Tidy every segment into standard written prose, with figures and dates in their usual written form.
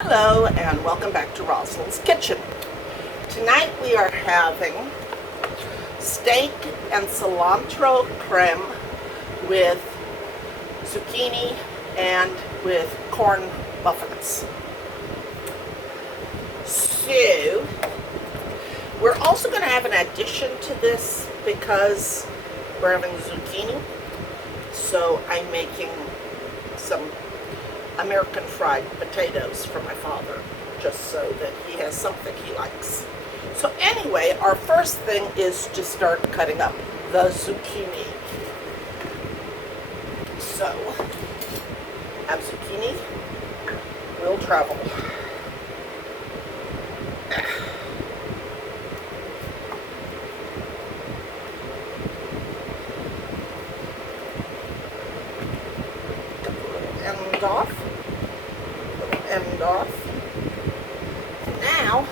Hello and welcome back to Rosalind's Kitchen. Tonight we are having steak and cilantro creme with zucchini and with corn muffins. So we're also going to have an addition to this because we're having zucchini. So I'm making some American fried potatoes for my father, just so that he has something he likes. So anyway, our first thing is to start cutting up the zucchini. So, have zucchini will travel. End off. End off. And now,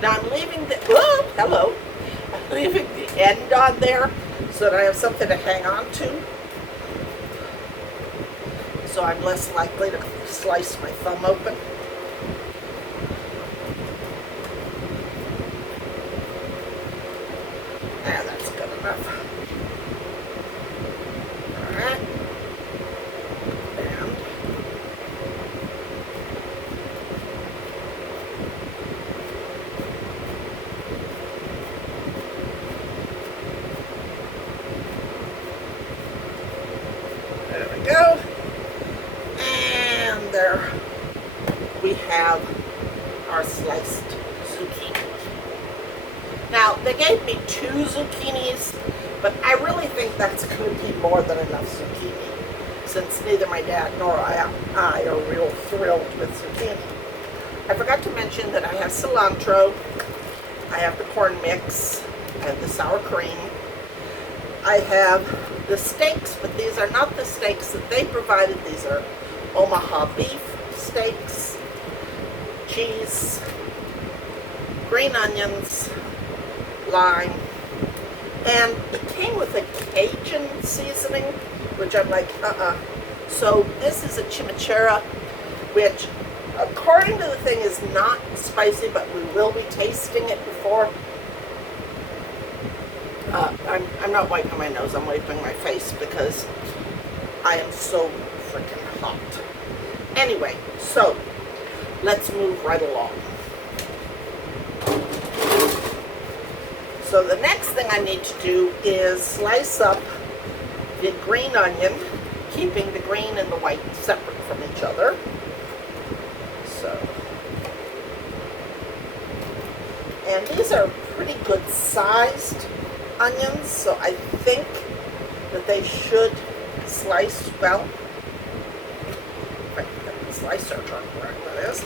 now I'm leaving the, hello, I'm leaving the end on there so that I have something to hang on to. So I'm less likely to slice my thumb open. And that's good enough. Alright. And there we go. There we have our sliced zucchini. Now, they gave me 2 zucchinis, but I really think that's going to be more than enough zucchini, since neither my dad nor I are real thrilled with zucchini. I forgot to mention that I have cilantro, I have the corn mix, I have the sour cream, I have the steaks, but these are not the steaks that they provided. These are Omaha beef steaks, cheese, green onions, lime, and it came with a Cajun seasoning, which I'm like, So this is a chimichurri, which according to the thing is not spicy, but we will be tasting it before. I'm not wiping my nose, I'm wiping my face because I am so freaking hot. Anyway, so let's move right along. So the next thing I need to do is slice up the green onion, keeping the green and the white separate from each other. So, and these are pretty good sized onions, so I think that they should slice well. If I can get the slicer turned correct, that is.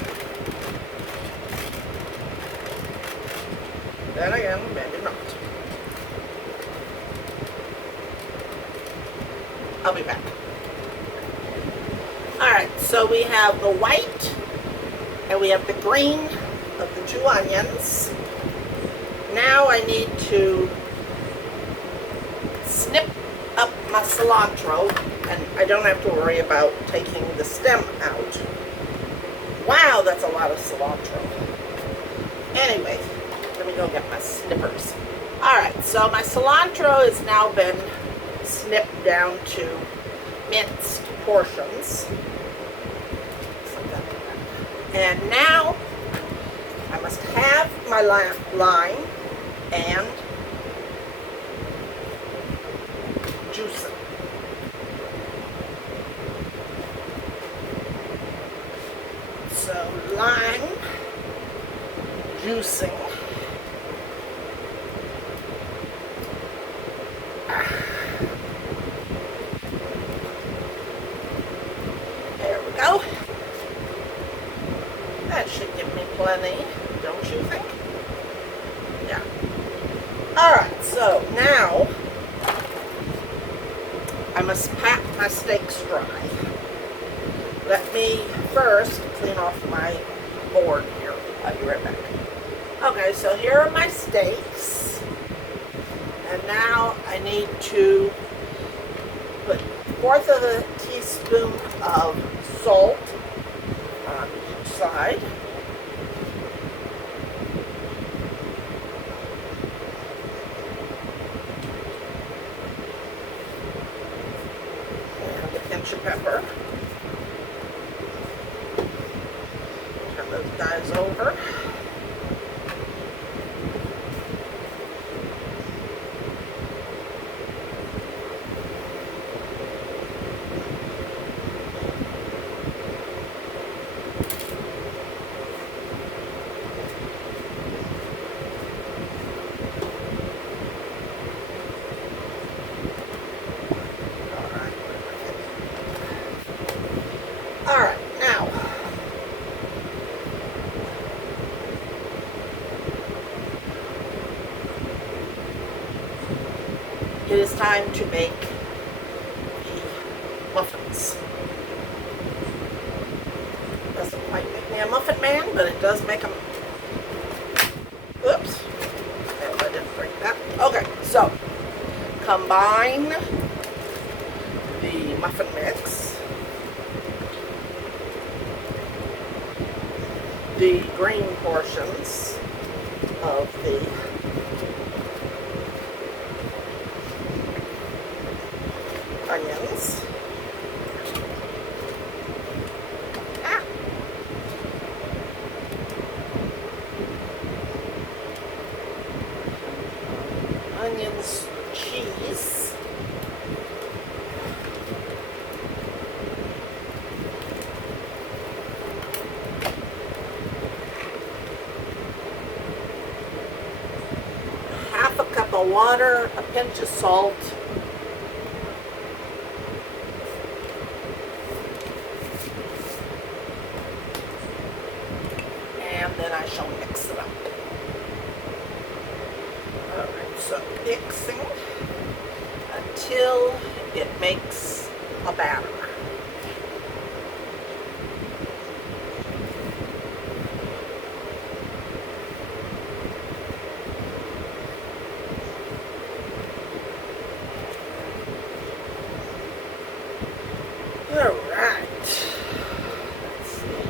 Then again, maybe not. I'll be back. Alright, so we have the white and we have the green of the 2 onions. Now I need to snip up my cilantro, and I don't have to worry about taking the stem out. Wow, that's a lot of cilantro. Anyway, let me go get my snippers. Alright, so my cilantro has now been snipped down to minced portions. And now I must have my lime and juice it. So lime, juicing. There we go. That should give me plenty, don't you think? Yeah. Alright, so now I must pat my steaks dry. Let me first clean off my board here. I'll be right back. Okay, so here are my steaks. And now I need to put 1/4 of a teaspoon of salt on each side. And a pinch of pepper. Turn those guys over. Alright, now it is time to make the muffins. Doesn't quite make me a muffin man, but it does make them. Oops. I didn't break that. Okay, so combine the muffin mix, the green portions of the onions, onions, cheese, half a cup of water, a pinch of salt, and then I shall mix it up. Alright, so mixing until it makes a batter. Alright. Let's see.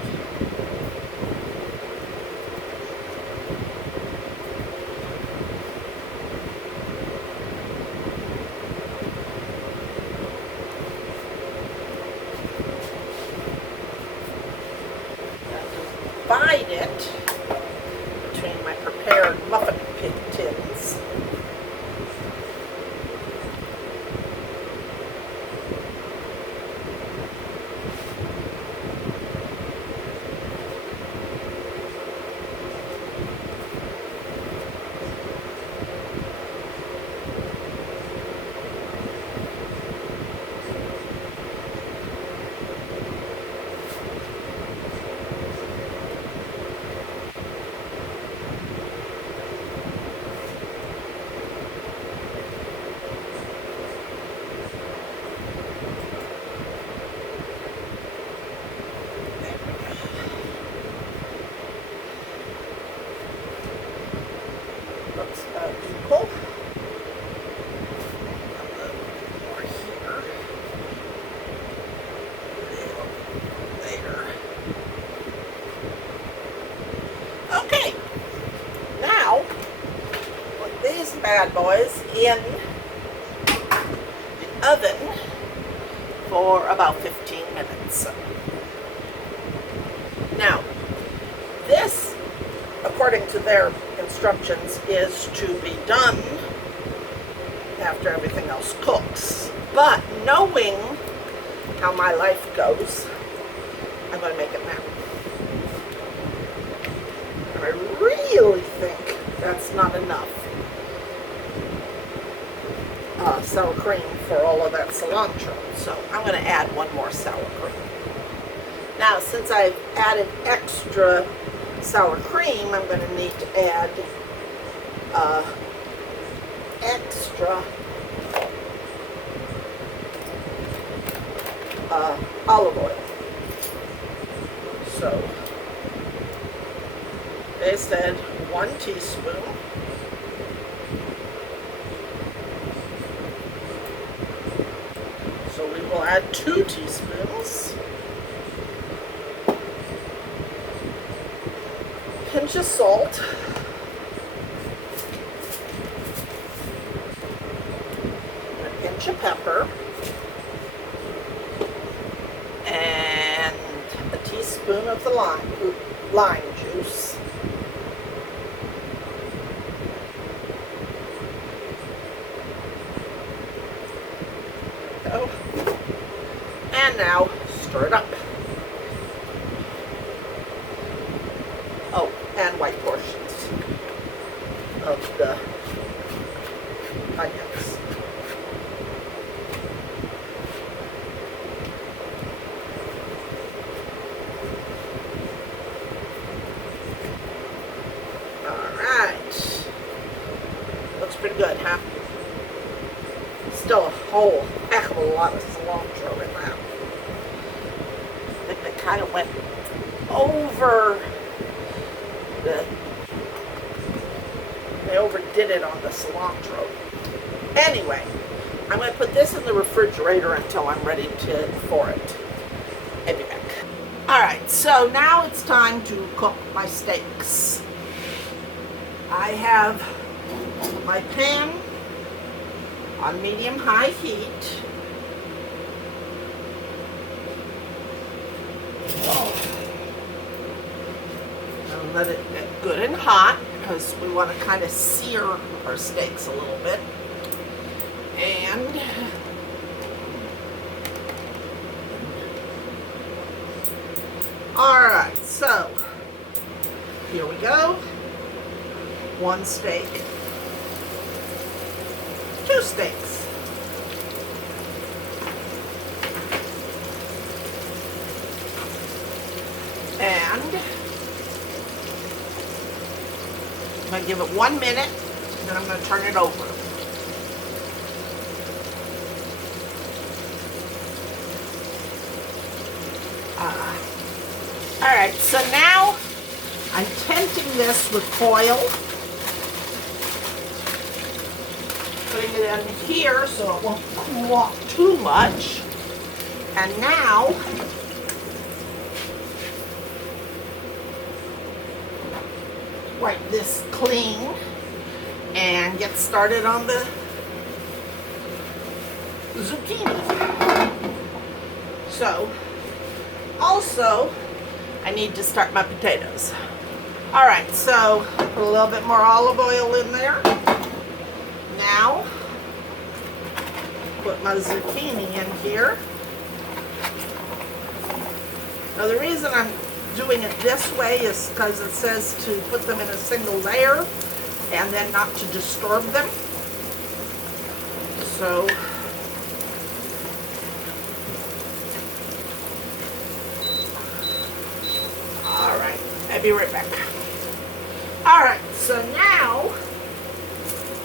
Divide it between my prepared muffin tins. Looks about equal. A little more here. There. Okay. Now, put these bad boys in the oven for about 15 minutes. Now, this, according to their instructions, is to be done after everything else cooks. But knowing how my life goes, I'm going to make it now. And I really think that's not enough sour cream for all of that cilantro. So I'm going to add one more sour cream. Now, since I've added extra sour cream, I'm going to need to add extra olive oil. So They said 1 teaspoon. So we will add 2 teaspoons. Pinch of salt. A pinch of pepper. And a teaspoon of the lime juice. There we go. And now stir it up. Oh, and white portions of the onions. Alright. Looks pretty good, huh? Still a whole heck of a lot of cilantro in that. I think they kind of went over they overdid it on the cilantro. Anyway, I'm going to put this in the refrigerator until I'm ready for it. I'll be back. Alright, so now it's time to cook my steaks. I have my pan on medium-high heat. And let it get good and hot because we want to kind of sear our steaks a little bit. And alright, so here we go. 1 steak. 2 steaks. And I'm going to give it 1 minute, and then I'm going to turn it over. Alright, so now I'm tenting this with foil. Putting it in here so it won't cool off too much. And now wipe this clean and get started on the zucchini. So, also, I need to start my potatoes. Alright, so put a little bit more olive oil in there. Now, put my zucchini in here. Now the reason I'm doing it this way is because it says to put them in a single layer and then not to disturb them. So, alright, I'll be right back. Alright, so now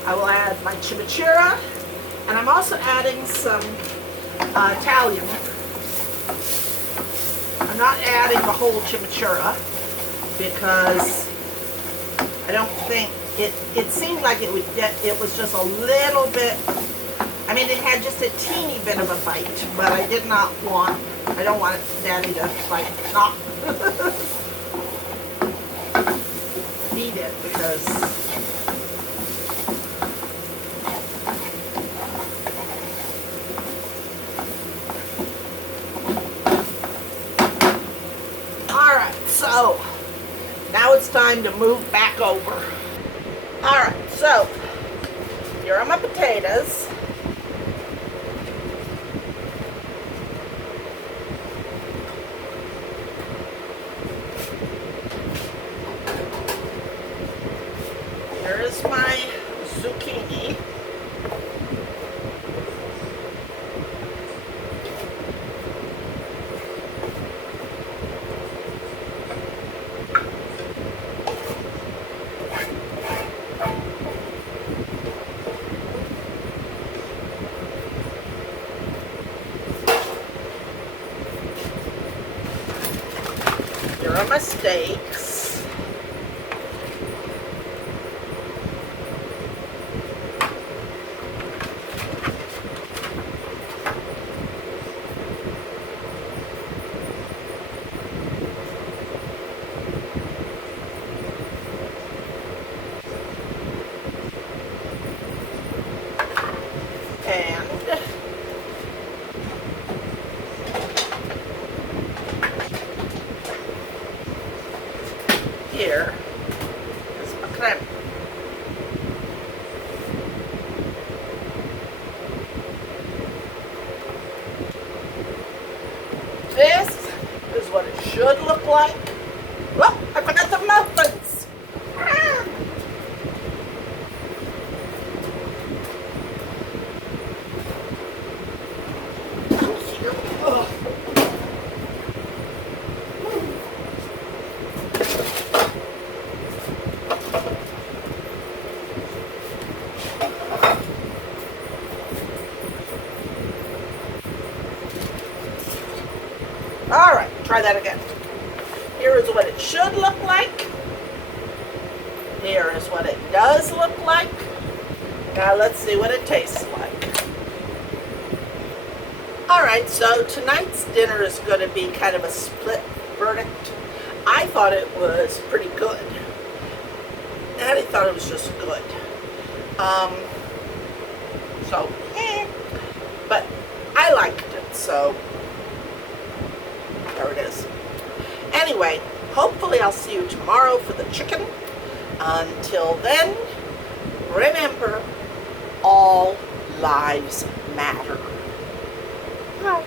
I will add my chimichurri, and I'm also adding some Italian. I'm not adding the whole chimichurri because I don't think it seemed like it was just a little bit. I mean, it had just a teeny bit of a bite, but I don't want Daddy to like not eat it because so, now it's time to move back over. Alright, so, here are my potatoes. Here is my zucchini. Here are my steaks. here is my crema. This is what it should look like. Oh, I forgot the muffins. Ah. Here. Oh. All right, try that again. Here is what it should look like. Here is what it does look like. Now let's see what it tastes like. All right, so tonight's dinner is going to be kind of a split verdict. I thought it was pretty good. Daddy thought it was just good. But I liked it, so there it is. Anyway, hopefully I'll see you tomorrow for the chicken. Until then, remember, all lives matter. Bye.